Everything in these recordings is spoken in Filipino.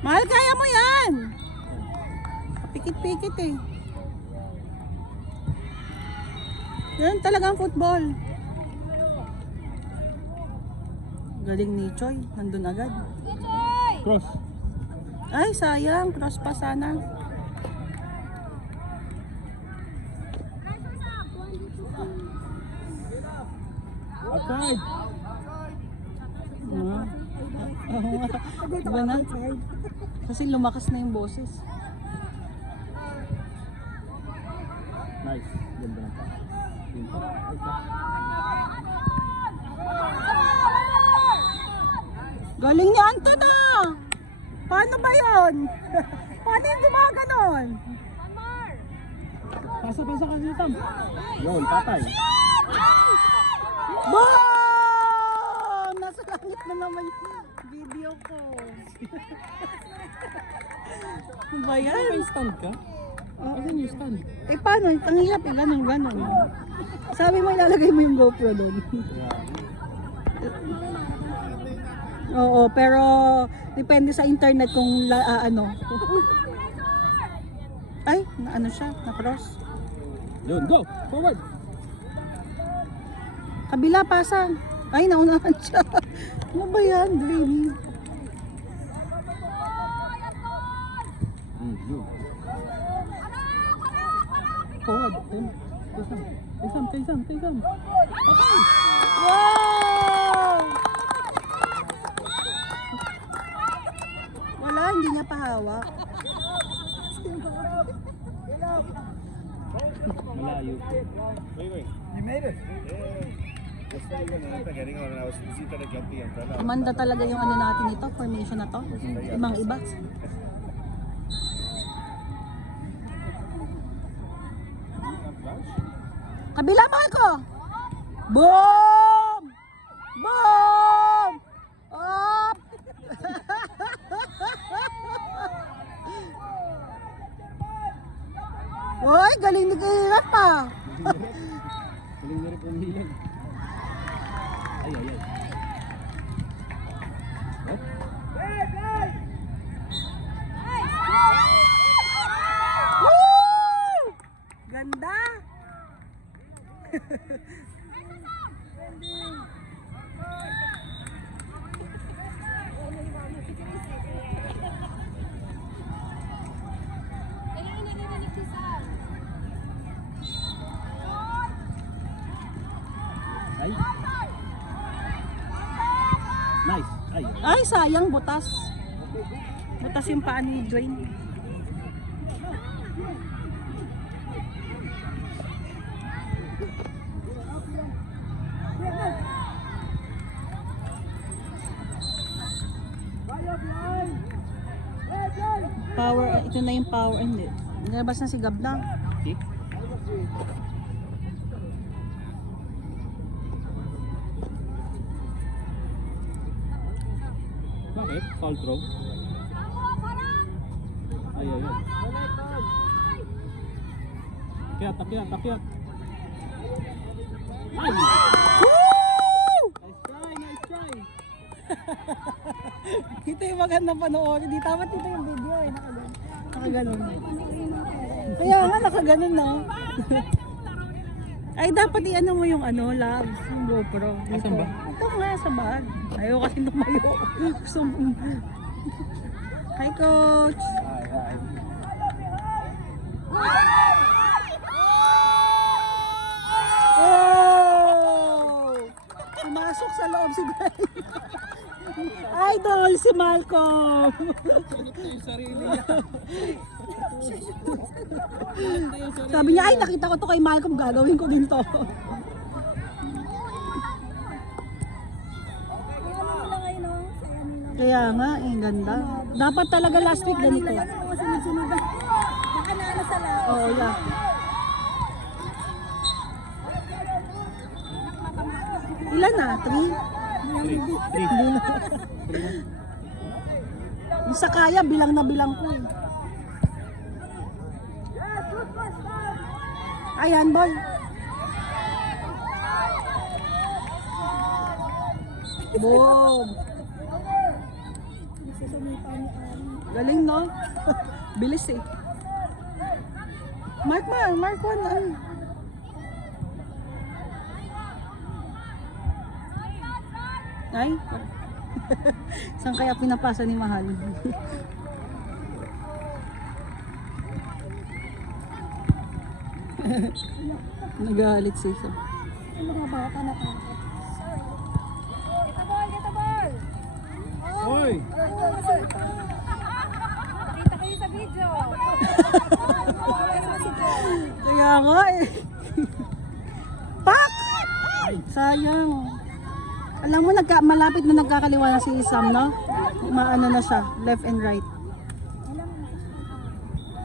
Mahal, kaya mo yan. Pikit-pikit eh. Yan talagang football. Galing ni Choi. Nandun agad. Cross. Ay, sayang. Cross pa sana. Outside. Diba na? Kasi lumakas na yung boses. Nice. Ganda ng pass. Yun pa. Galing niya, Anton ah! Paano ba yun? Paano yung gumaganon? Pasa ka niya, Tam. Yun, patay. Boom! Nasa langit na naman yung video ko. Ano ba yan? May stand ka? Asan yung stand? Eh paano? Ang hirap eh, ganun. Sabi mo ilalagay mo yung GoPro doon. Oo, pero depende sa internet kung ano. Ay, ano siya? Na-cross. Yun, go! Forward! Kabila, pasa. Ay, naunahan siya. Ano ba yan? Dreamy. Yun. Forward! Tay Sam! Patay! Wow! Wala, hindi niya pahawak. Malayo. You made it. Yeah. Just so you know, getting on, I was busy trying to get the umbrella. Kumanda talaga yung ano natin ito, formation na to. Ibang iba. Kabila, mahal ko! Boom! Boom! Up! Uy, galing ni Kahirap pa! Galing na rin pumilan. Ay. Woo! Ganda! Ay. Nice. Ay. Ay, sayang, butas. Butas yung paa ni Dwayne. Power, ito na yung power. Hindi. Nilabas na si Gabla. Kick. Bakit? Foul throw? Ay. Takyat. Ay! Woo! Nice try! Ito yung magandang panoorin. Di dapat ito yung video eh. Nakaganon. Kaya nga nakaganon na. Ay dapat i-ano mo yung ano, love, yung GoPro. Asan ba? Ito nga sa bag. Ayaw kasi tumayo. Gusto mo. Hi coach. Oh! Pumasok sa loob si Brian. Idol si Malcolm. Yung sarili niya. Sabi niya, ay nakita ko to kay Malcolm, gagawin ko din to. Kaya nga, ganda. Dapat talaga last week ganito. Baka naano sa lahat. Oo, yeah. Ilan na? 3? Yung sa kaya, bilang na bilang ko eh. Ayan, ball. Boom. Galing, no? Bilis eh. Mark 1. Ay. Saan kaya pinapasa ni Mahal? Nagalit siya. Ang mga bata na Get the ball! Hoy! Nakita kayo sa video. Kaya nga eh. Pak! Sayang. Alam mo, malapit na nagkakaliwa na si Isam, no? Maano na siya, left and right.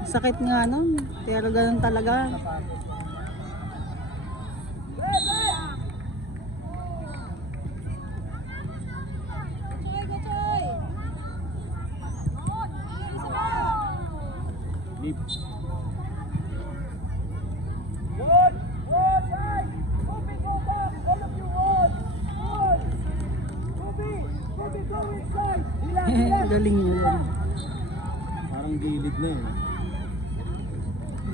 Sakit nga, no? Pero ganun talaga. Deep. Galing mo yun. Parang gilid na eh.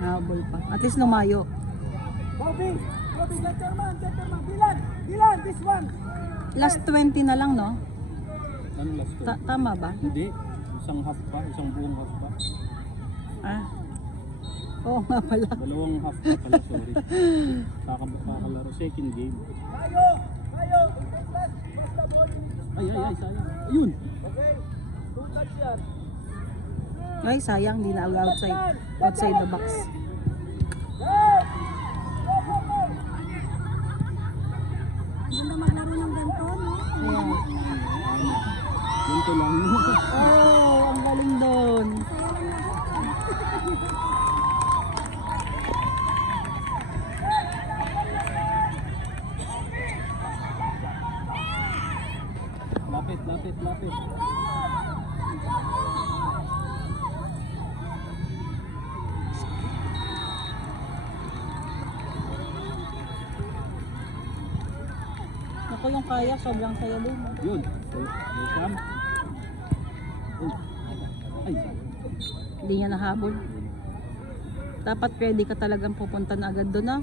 Nahabol pa. At least lumayo. Bobby, letterman, Dylan, this one. Last 20 na lang, no? Ano last ko? Tama ba? Hindi. Isang half pa. Isang buong half pa. Ah. Oo nga pala. Dalawang half pa pala, sorry. Kakalaro. Second game. Ay, sayang. Ayun! Ay, sayang. Hindi na outside the box. Ganda maglaro ng ganito, no? Ayan. Ganito lang. Oh, ang galing doon. Lapit. Ako yung kaya, sobrang saya din. Yun. Sam. Ay, Hindi niya nahabol. Dapat pwede ka talagang pupunta na agad doon, ah.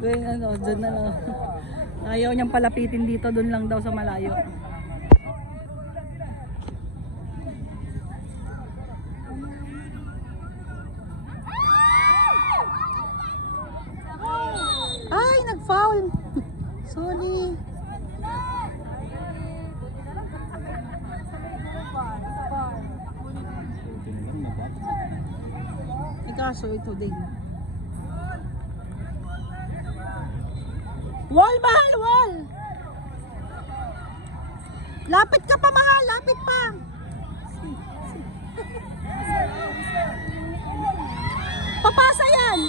Doon dyan na lang. Ayaw niyang palapitin dito, doon lang daw sa malayo. Ay, nag-foul. Sorry. Kaso ito din. Wall, Mahal, wall! Lapit ka pa, Mahal, lapit pa! Papasa yan!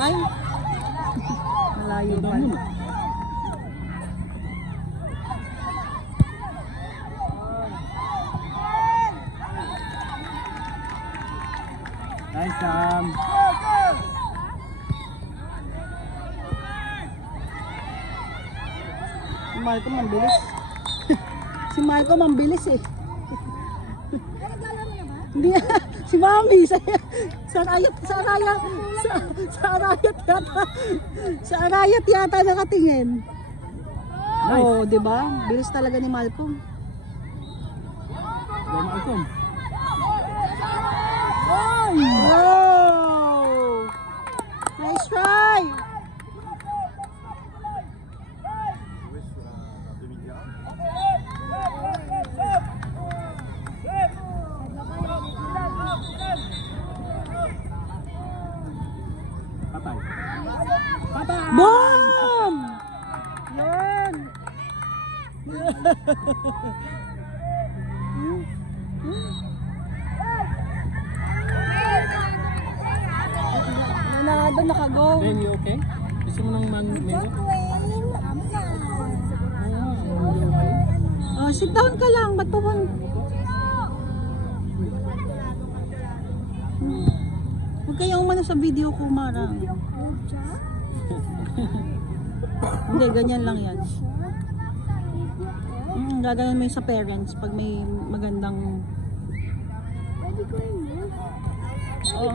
Ay! Malayo pa. nice, Sam. Si Marco mambilis. Si Marco mambilis eh. Hindi si Mami sa Arayat yata nakatingin. Nice. Oh, 'di ba? Bilis talaga ni Malcolm. Malcolm. Oh! Nice try. Patay. Boom! Yan! Sigurado naka-go. Ben, you okay? Gusto mo nang menu? Oh, sit down ka lang. Ba't pa bang... Huwag kayong umano sa video ko, Mara. Hindi, ganyan lang yan. Gaganan mo yun sa parents pag may magandang... Oo.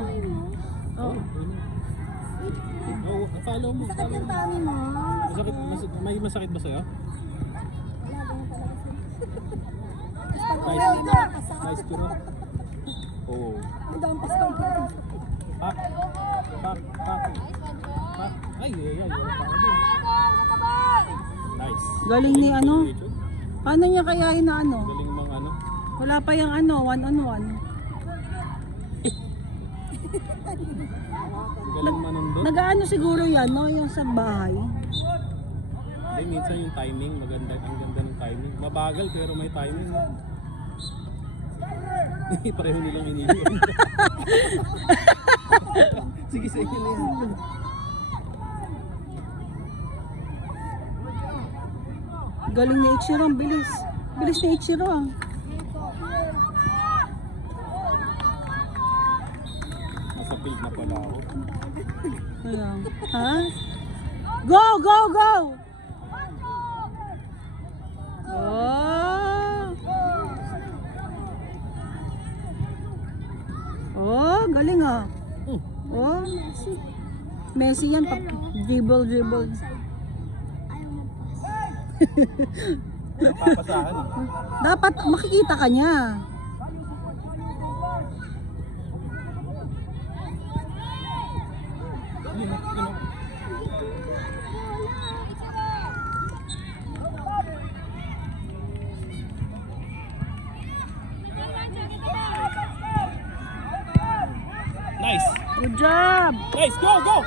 Oo. Oh, follow mo. Sakit yung tummy mo. May masakit ba sa'yo? Nice. Nice kiro. Oh. Madampas ka pa. Pak. Pak. Pak. Pak. Ay, ay, ay. Wala pa ka din. Nice. Galing ni ano? Paano niya kaya na ano? Galing mang ano? Wala pa yung ano, one-on-one. Galing manundot. Nag-ano siguro yan, no? Yung sa bahay. Hindi, minsan yung timing, maganda, ang ganda ng timing. Mabagal pero may timing. Pareho nilang iniiwan. Sige, sa inyo na yan. Galing ni Ichiro, ang bilis. Bilis ni Ichiro. Nasa field na pala ako. Kaya, ha? Go, go, go! Oh! Oh, galing ah. Oh. Messi yan. Dribble, dribble. Papasahan eh. Dapat makikita ka niya. Nice! Good job! Nice! Go! Go!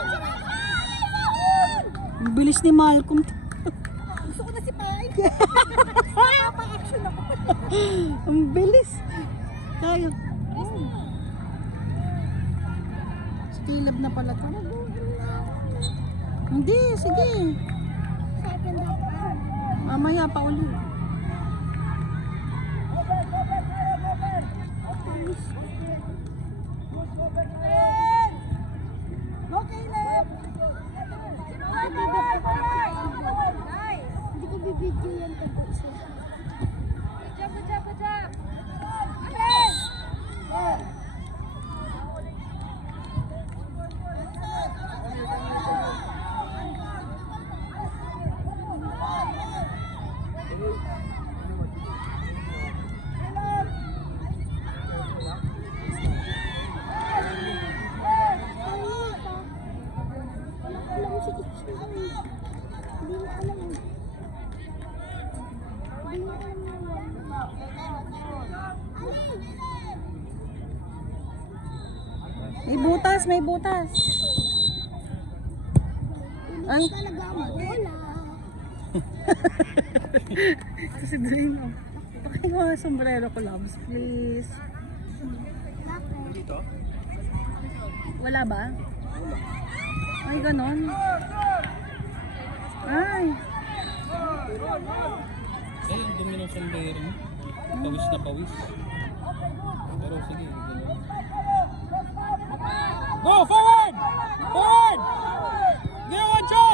Ang bilis ni Malcolm. Gusto ko na si Pai. Napaka-action ako. Ang bilis. Tayo. Si Caleb na pala to. Hindi, sige. Second half pa. Mamaya pa ulit. Go, Caleb! Hindi ko bibidyo yan tago siya. Good job! Alam mo si Ichiro eh. Hindi mo alam eh. Hindi mo alam na May butas, may butas. Ay. talaga ang bola. Kasi dali mo. Pakinggan mo ang sombrero ko, loves, please. Dito? Wala ba? Ay, ganon. Ay. Eh, ang dumi ng sombrero mo. Pawis na pawis. Pero sige. Go! Forward! Forward! Go, Ancho!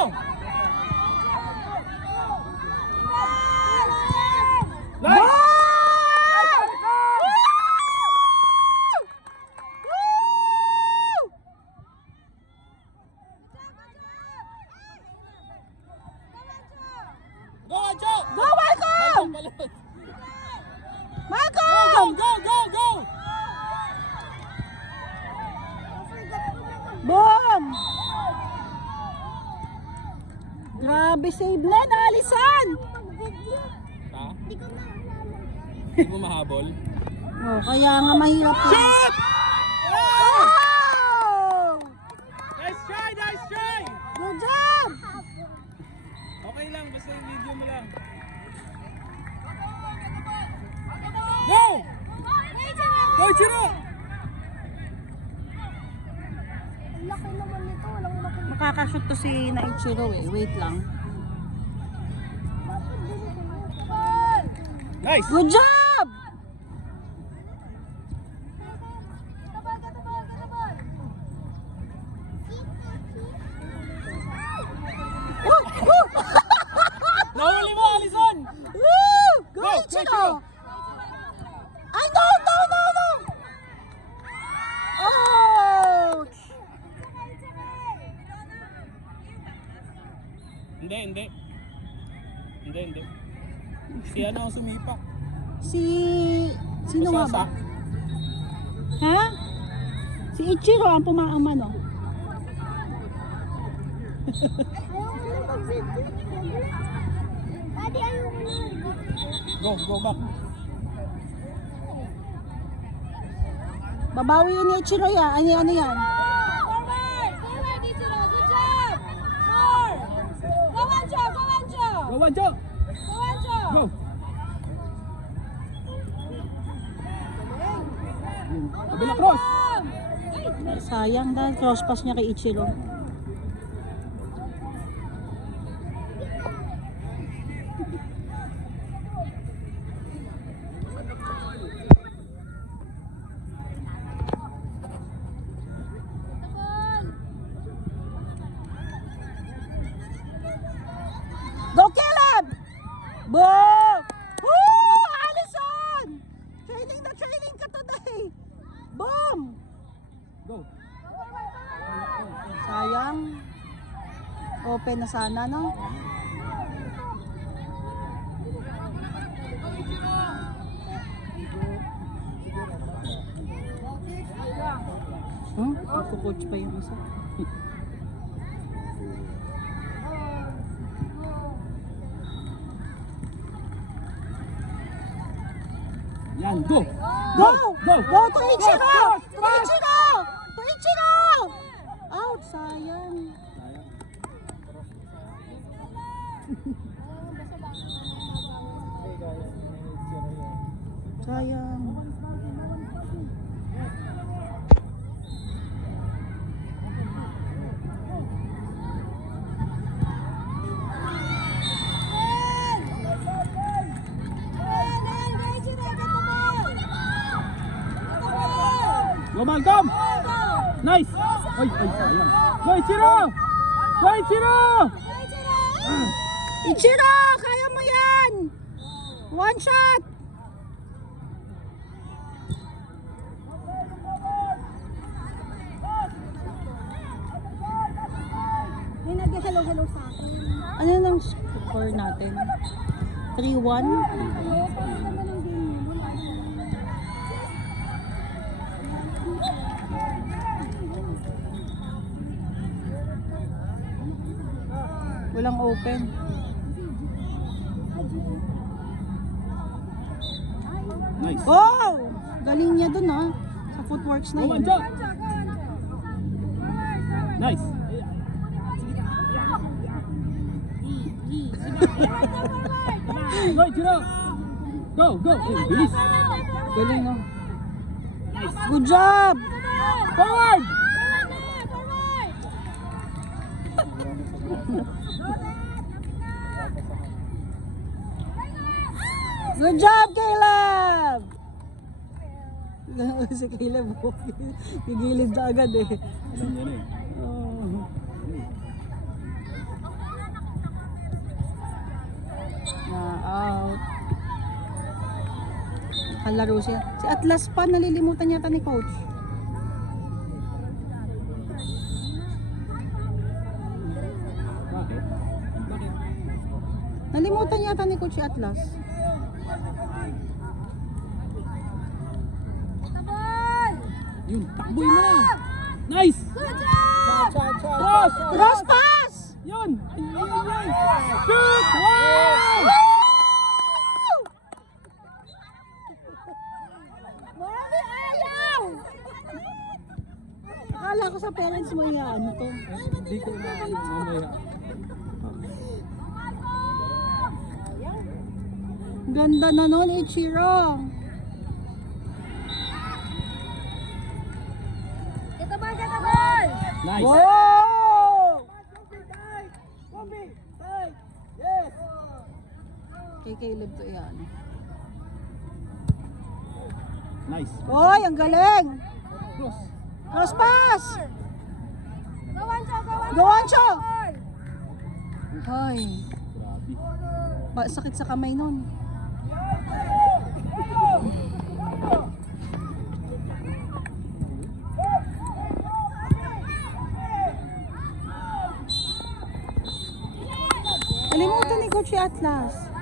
Nice! Go, Ancho! Go, Malcolm! Balot! Malcolm! Go, go, go! Boom! Grabe save na, Alison! Ha? Hindi ko maalala. Hindi mo mahabol? Oh, kaya nga mahirap yun. Shot! Oh! Nice try! Nice try! Good job! Okay lang, basta yung video mo lang. Go! Go, Chiro! Ang laki naman nito. Walang Makakashoot to si Naichiro eh. Wait lang. Nice! Good job! Nahuli mo, Alison! Woo! Go, Go, Ichiro! Ay, no! Ouch! Hindi. Si ano ang sumipa? Sino nga ba? Masasa. Ha? Si Ichiro ang pumaaman, no? Daddy, ayaw mo na. Go back. Babawi yun ni Ichiro yan. Ano yan? Forward! Forward, Ichiro! Good job! More! Go, Anjo! Go, Anjo! Go, Wancho! Go, Anjo! Go! Kabila cross! Sayang dahil cross pass niya kay Ichiro. Go, Caleb! Boom! Woo! Allison! Training ka today! Boom! Go! Sayang. Open na sana, no? Coach pa yung isa. Yan, go! Go! Go! Go to Ichiro! Cross! To Ichiro! To Ichiro! Out, sayang. Sayang. Go, Malcolm! Nice! Ay, sayang. Go, Ichiro! Go, Ichiro! Ichiro! Kaya mo yan! One shot! May nag-hello-hello sa akin. Ano nang score natin? 3-1? Walang open. Nice! Oh! Galing niya dun ha. Sa footworks na Go, yun. Wancho! Nice! Go, Ichiro! Go! Eh, bilis! Galing no. Good job! Forward! Good job, Caleb! Si Caleb, gigilid na agad eh. Alam niya na eh. Oh. Out. Kalaro siya. Si Atlas pa, nalilimutan yata ni coach. Bakit? Nalimutan yata ni coach si Atlas. Yun, takboy mo na! Nice! Good job! Cross! Cross pass! Yun! Ay! Shoot! Wow! Marami ayaw! Akala ko sa parents mo yan. Ano to? Hindi ko na mamaya. Ganda na nun, Ichiro. Kita ball, kita ball! Nice! Wow! Kay Caleb to yan. Nice. Oy, ang galing! Cross. Cross pass! Go Ancho, go Ancho. Go, Ancho! Ball. Hoy, Grabe. sakit sa kamay nun. Kalimutan ni Coach Atlas.